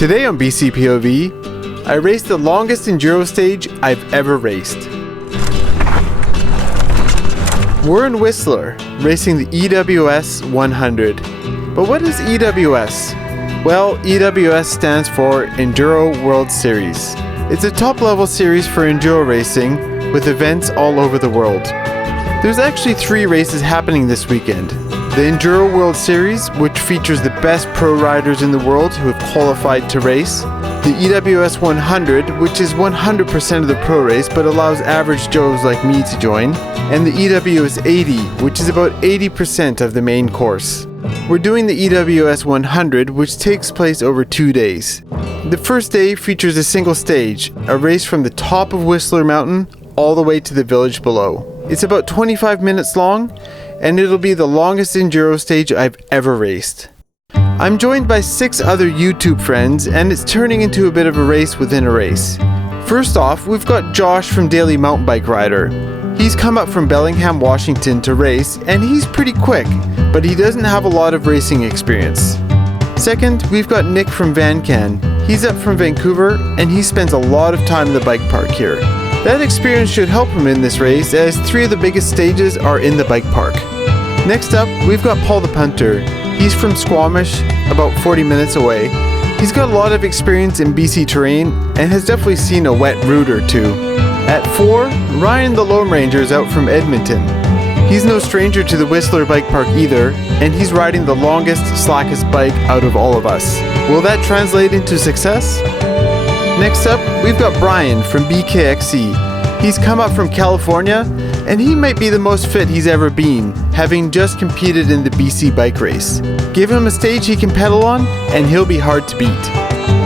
Today on BCPOV, I raced the longest enduro stage I've ever raced. We're in Whistler, racing the EWS 100. But what is EWS? Well, EWS stands for Enduro World Series. It's a top-level series for enduro racing with events all over the world. There's actually 3 races happening this weekend. The Enduro World Series, which features the best pro riders in the world who have qualified to race. The EWS 100, which is 100% of the pro race but allows average Joes like me to join. And the EWS 80, which is about 80% of the main course. We're doing the EWS 100, which takes place over 2 days. The first day features a single stage, a race from the top of Whistler Mountain all the way to the village below. It's about 25 minutes long, and it'll be the longest enduro stage I've ever raced. I'm joined by 6 other YouTube friends, and it's turning into a bit of a race within a race. First off, we've got Josh from Daily Mountain Bike Rider. He's come up from Bellingham, Washington to race, and he's pretty quick, but he doesn't have a lot of racing experience. Second, we've got Nick from VanCan. He's up from Vancouver, and he spends a lot of time in the bike park here. That experience should help him in this race, as 3 of the biggest stages are in the bike park. Next up, we've got Paul the Punter. He's from Squamish, about 40 minutes away. He's got a lot of experience in BC terrain and has definitely seen a wet route or 2. At 4, Ryan the Loam Ranger is out from Edmonton. He's no stranger to the Whistler Bike Park either, and he's riding the longest, slackest bike out of all of us. Will that translate into success? Next up, we've got Brian from BKXC. He's come up from California, and he might be the most fit he's ever been, having just competed in the BC bike race. Give him a stage he can pedal on, and he'll be hard to beat.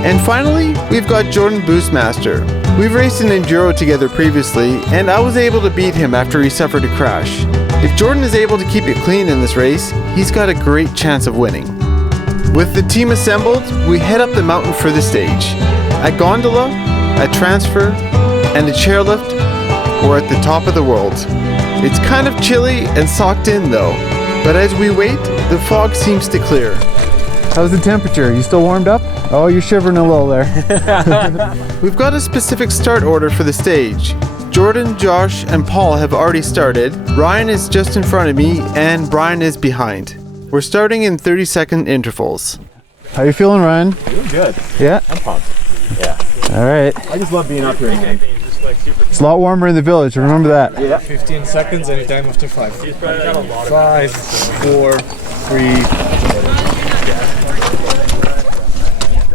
And finally, we've got Jordan Boostmaster. We've raced an enduro together previously, and I was able to beat him after he suffered a crash. If Jordan is able to keep it clean in this race, he's got a great chance of winning. With the team assembled, we head up the mountain for the stage. A gondola, a transfer, and a chairlift, we're at the top of the world. It's kind of chilly and socked in though, but as we wait, the fog seems to clear. How's the temperature? You still warmed up? Oh, you're shivering a little there. We've got a specific start order for the stage. Jordan, Josh, and Paul have already started. Ryan is just in front of me, and Brian is behind. We're starting in 30-second intervals. How you feeling, Ryan? Doing good. Yeah? I'm pumped. Yeah. All right. I just love being up here again. It's a lot warmer in the village, remember that. Yeah. 15 seconds, anytime after 5. 5, 4, 3.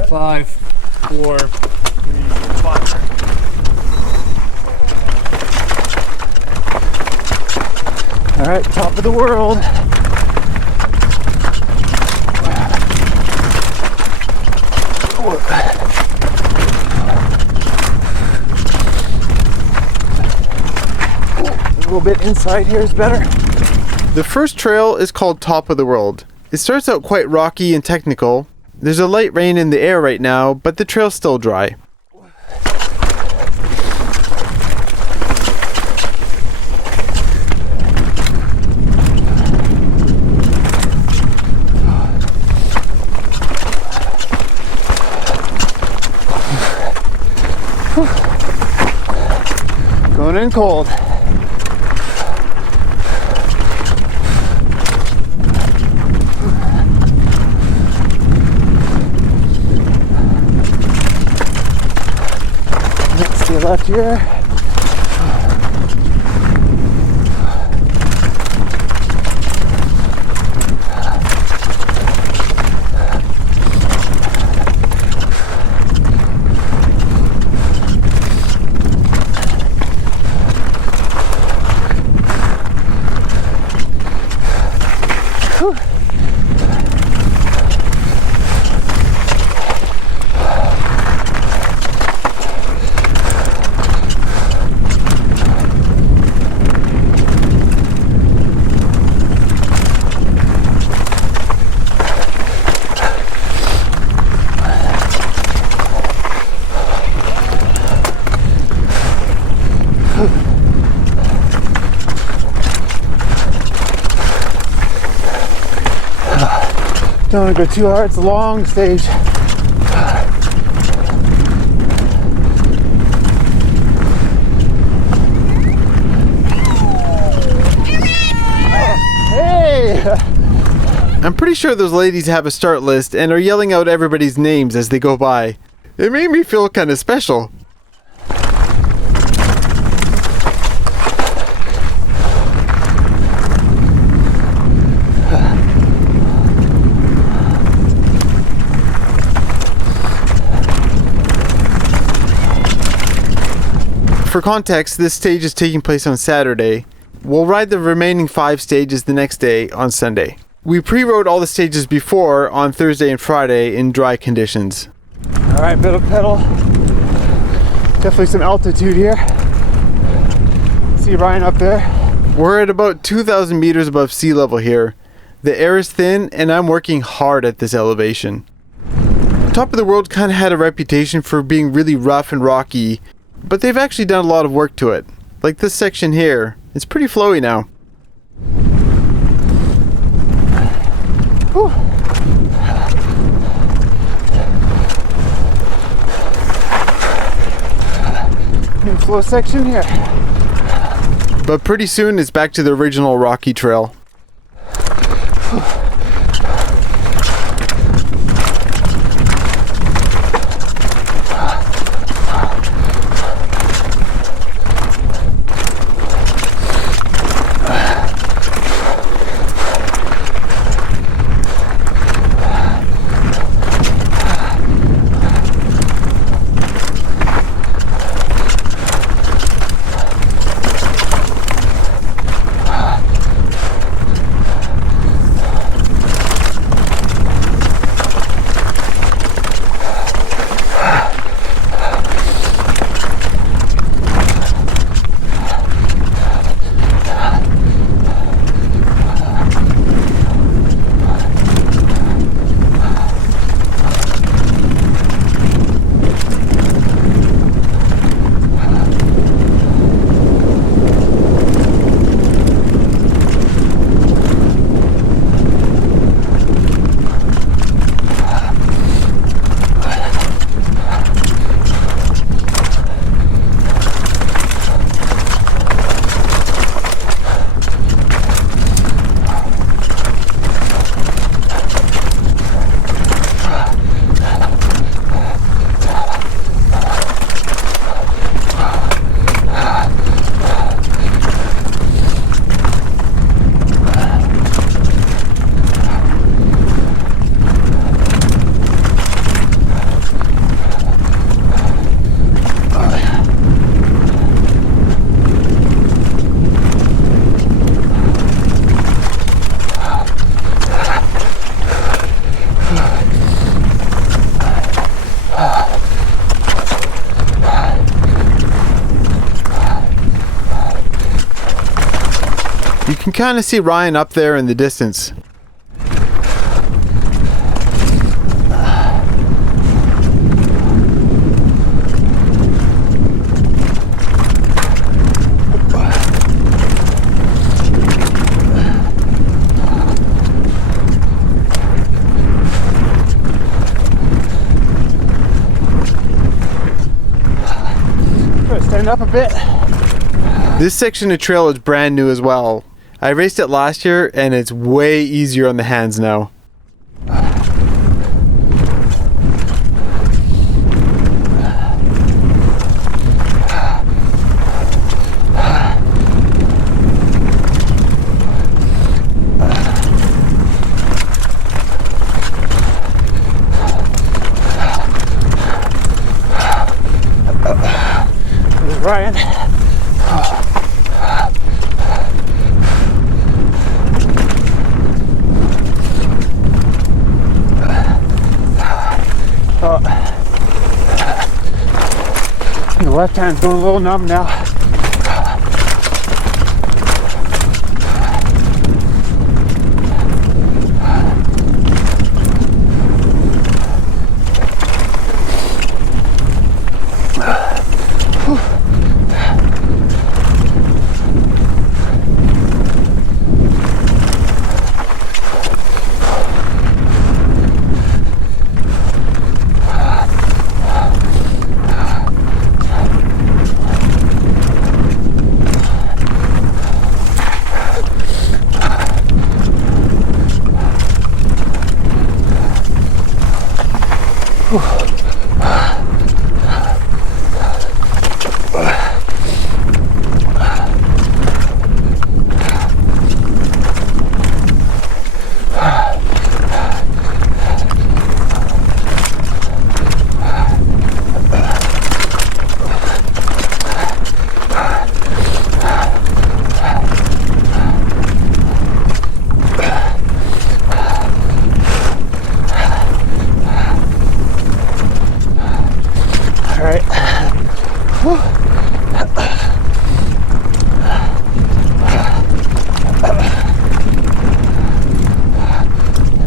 5, 4, 3, 5. All right, top of the world. A little bit inside here is better. The first trail is called Top of the World. It starts out quite rocky and technical. There's a light rain in the air right now, but the trail's still dry. Going in cold. Let's see left here. Don't want to go too hard, it's a long stage. I'm pretty sure those ladies have a start list and are yelling out everybody's names as they go by. It made me feel kind of special. For context, this stage is taking place on Saturday. We'll ride the remaining 5 stages the next day on Sunday. We pre-rode all the stages before on Thursday and Friday in dry conditions. All right, bit of pedal. Definitely some altitude here. See Ryan up there. We're at about 2,000 meters above sea level here. The air is thin and I'm working hard at this elevation. Top of the World kind of had a reputation for being really rough and rocky, but they've actually done a lot of work to it. Like this section here, it's pretty flowy now. Whew. New flow section here. But pretty soon it's back to the original rocky trail. You can kind of see Ryan up there in the distance. Stand up a bit. This section of trail is brand new as well. I raced it last year and it's way easier on the hands now. There's Ryan. The left hand's going a little numb now.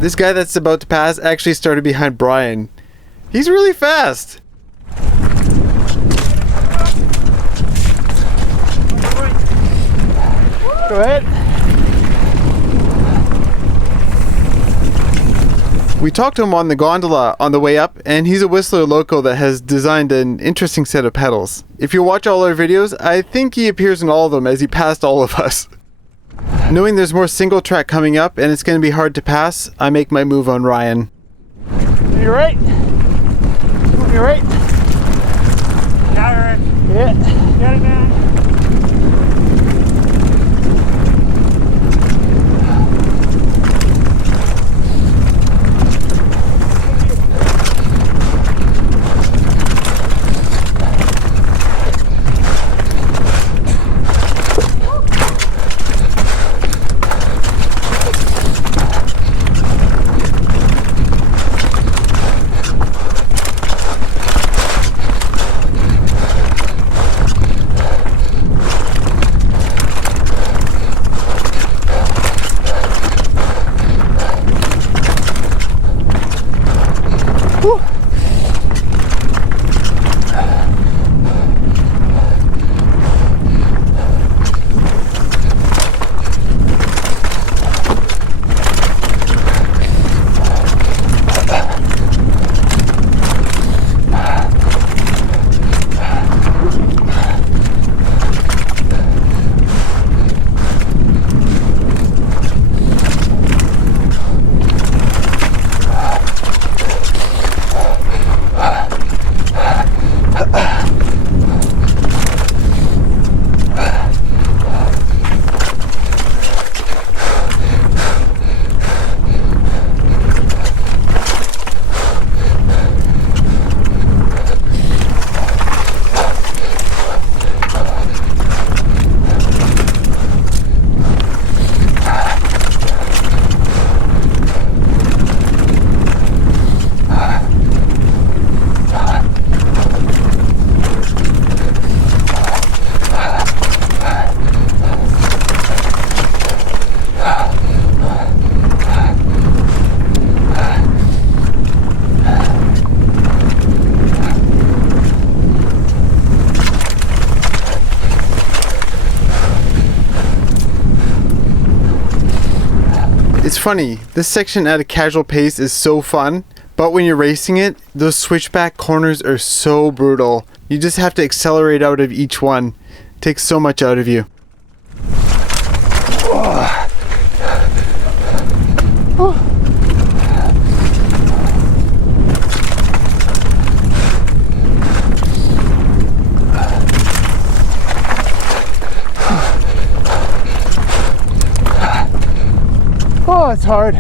This guy that's about to pass actually started behind Brian. He's really fast. Go ahead. We talked to him on the gondola on the way up, and he's a Whistler local that has designed an interesting set of pedals. If you watch all our videos, I think he appears in all of them as he passed all of us. Knowing there's more single track coming up and it's going to be hard to pass, I make my move on Ryan. You're right. You're right. Got it, Rick. Yeah. Got it, man. It's funny, this section at a casual pace is so fun, but when you're racing it, those switchback corners are so brutal. You just have to accelerate out of each one. It takes so much out of you. Oh, it's hard.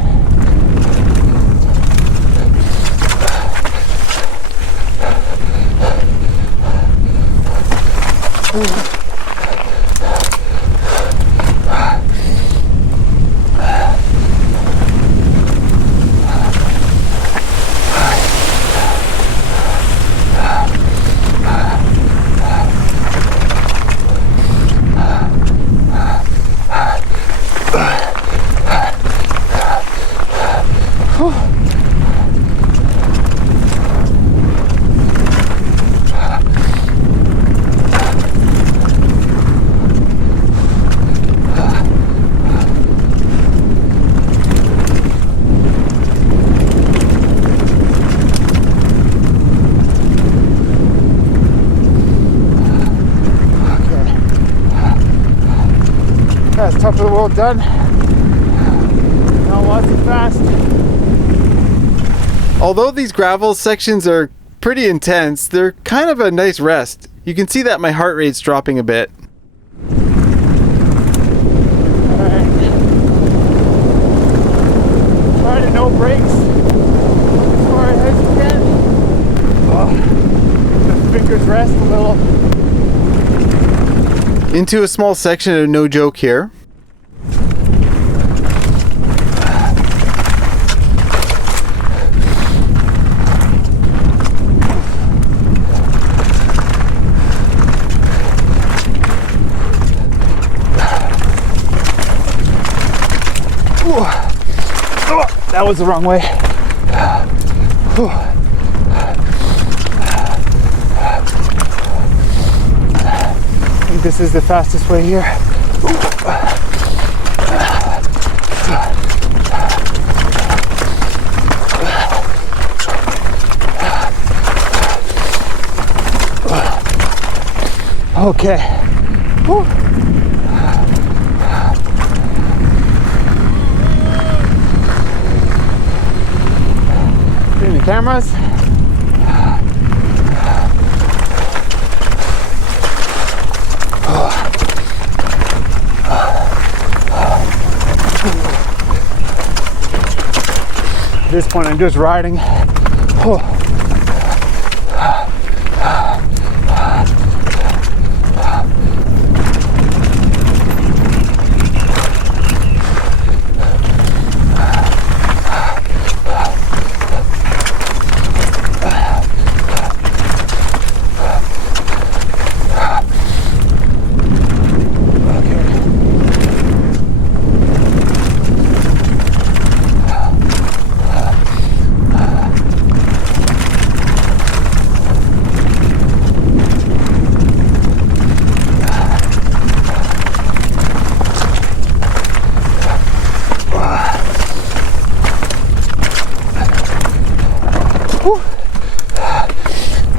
That's top of the world done. Now lots of fast. Although these gravel sections are pretty intense, they're kind of a nice rest. You can see that my heart rate's dropping a bit. Alright. Try to no brakes as far as you can. Oh, the fingers rest a little. Into a small section of no joke here. Oh, that was the wrong way. I think this is the fastest way here. Okay. Whew. Getting the cameras. At this point, I'm just riding. Oh.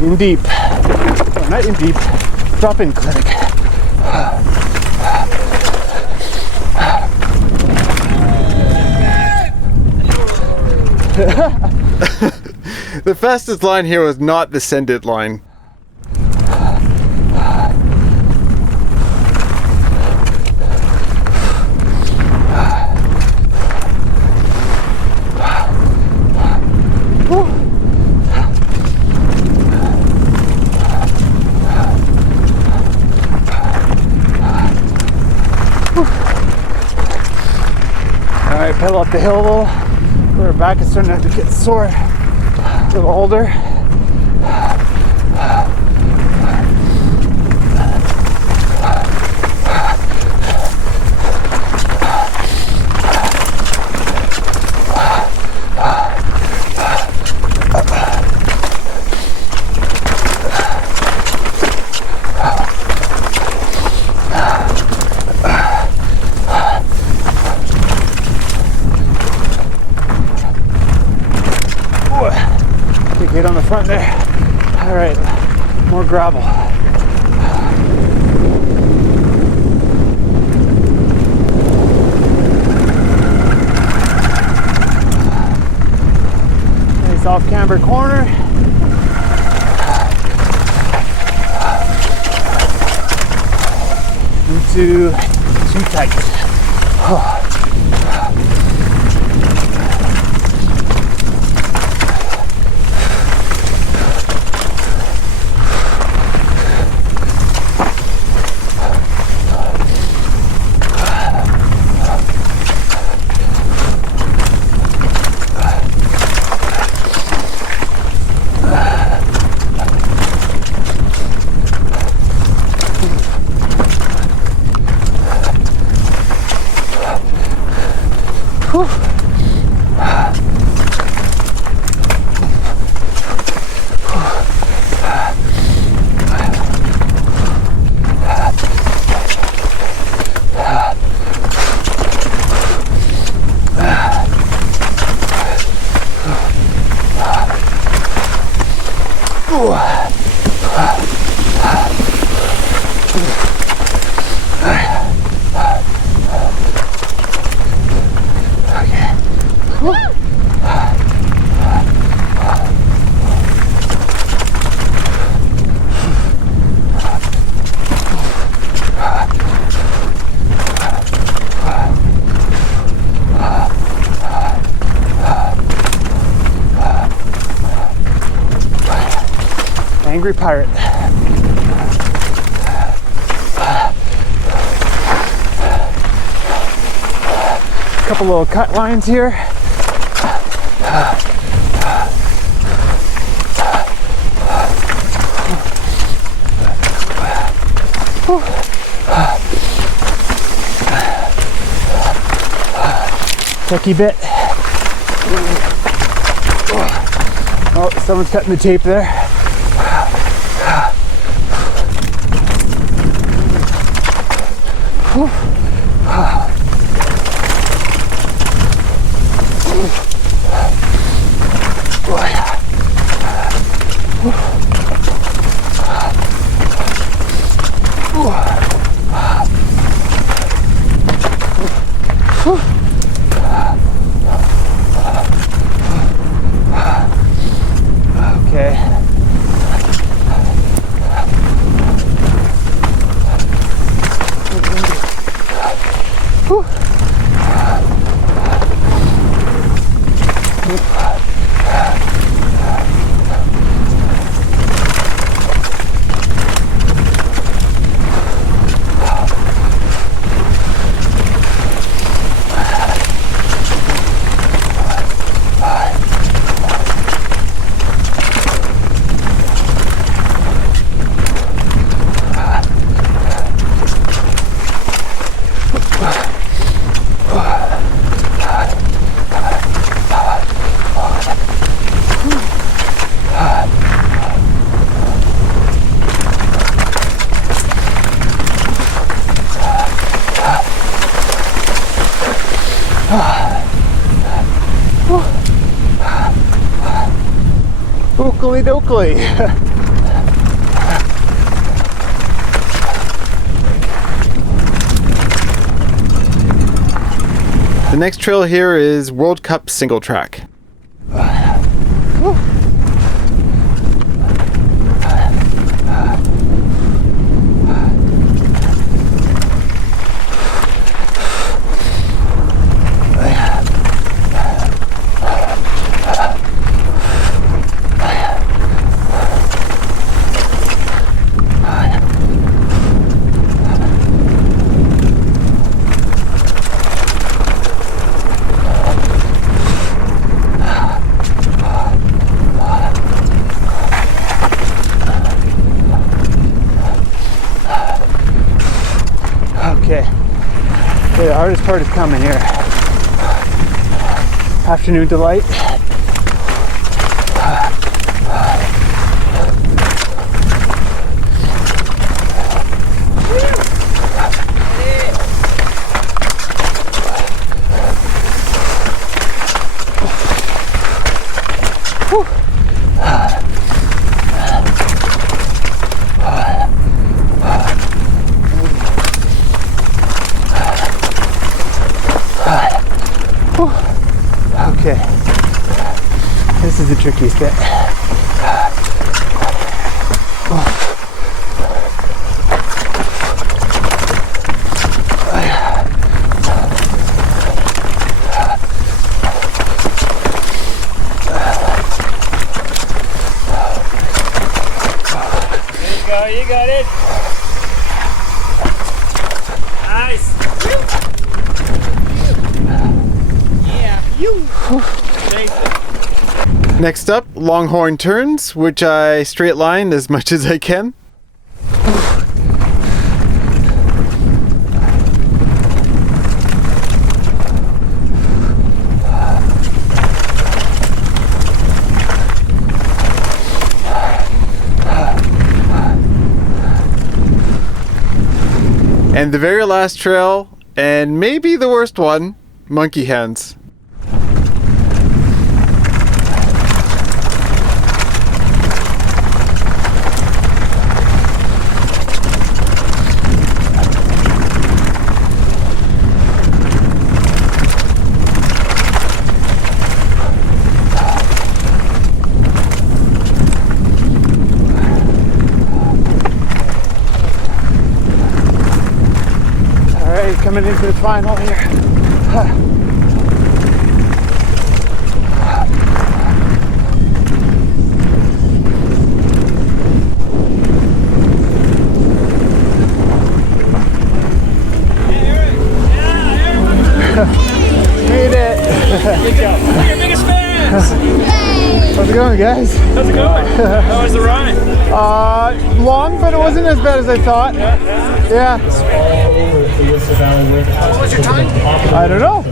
In deep. Oh, not in deep. Drop in clinic. The fastest line here was not the send it line. Alright, pedal up the hill a little. Our back is starting to get sore. A little older. Get on the front there. All right, more gravel. Nice off camber corner. Into too tight. Angry pirate. Couple little cut lines here. Tricky bit. Oh, someone's cutting the tape there. Oakley dokley. The next trail here is World Cup single track. The hardest part is coming here. Afternoon delight. Okay, this is the trickiest bit. There you go, you got it. Nice. Next up, Longhorn turns, which I straight line as much as I can. And the very last trail, and maybe the worst one, monkey hands. Coming into the final here. guys. How's it going? How was the ride? Long, but it wasn't as bad as I thought. Yeah. What was your time? I don't know.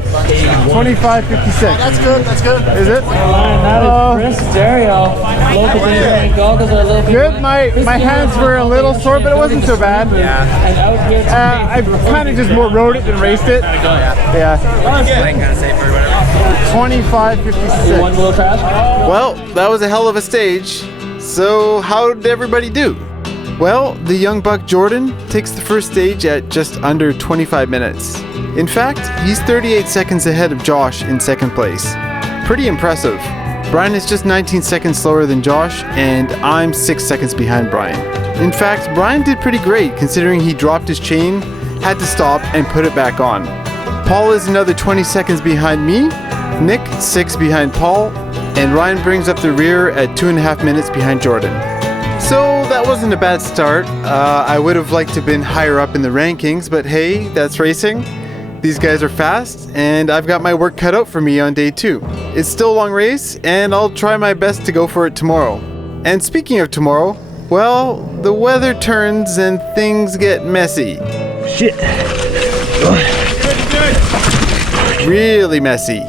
25:56. That's good. That's good. Is it? That is Chris Dario. Local Daytime goggles are a little bit Good. My hands were a little sore, but it wasn't so bad. and out here I kind of just more rode it than raced it. Yeah. 25:56. one wheel trash. Well, that was a hell of a stage. So how did everybody do? Well, the young buck Jordan takes the first stage at just under 25 minutes. In fact, he's 38 seconds ahead of Josh in second place. Pretty impressive. Brian is just 19 seconds slower than Josh, and I'm 6 seconds behind Brian. In fact, Brian did pretty great considering he dropped his chain, had to stop, and put it back on. Paul is another 20 seconds behind me, Nick 6 behind Paul, and Ryan brings up the rear at 2.5 minutes behind Jordan. So that wasn't a bad start. I would have liked to have been higher up in the rankings, but hey, that's racing. These guys are fast, and I've got my work cut out for me on day 2. It's still a long race, and I'll try my best to go for it tomorrow. And speaking of tomorrow, well, the weather turns and things get messy. Shit. Really messy.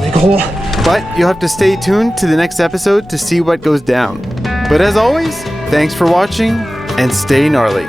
Big hole. But you'll have to stay tuned to the next episode to see what goes down. But as always, thanks for watching, and stay gnarly.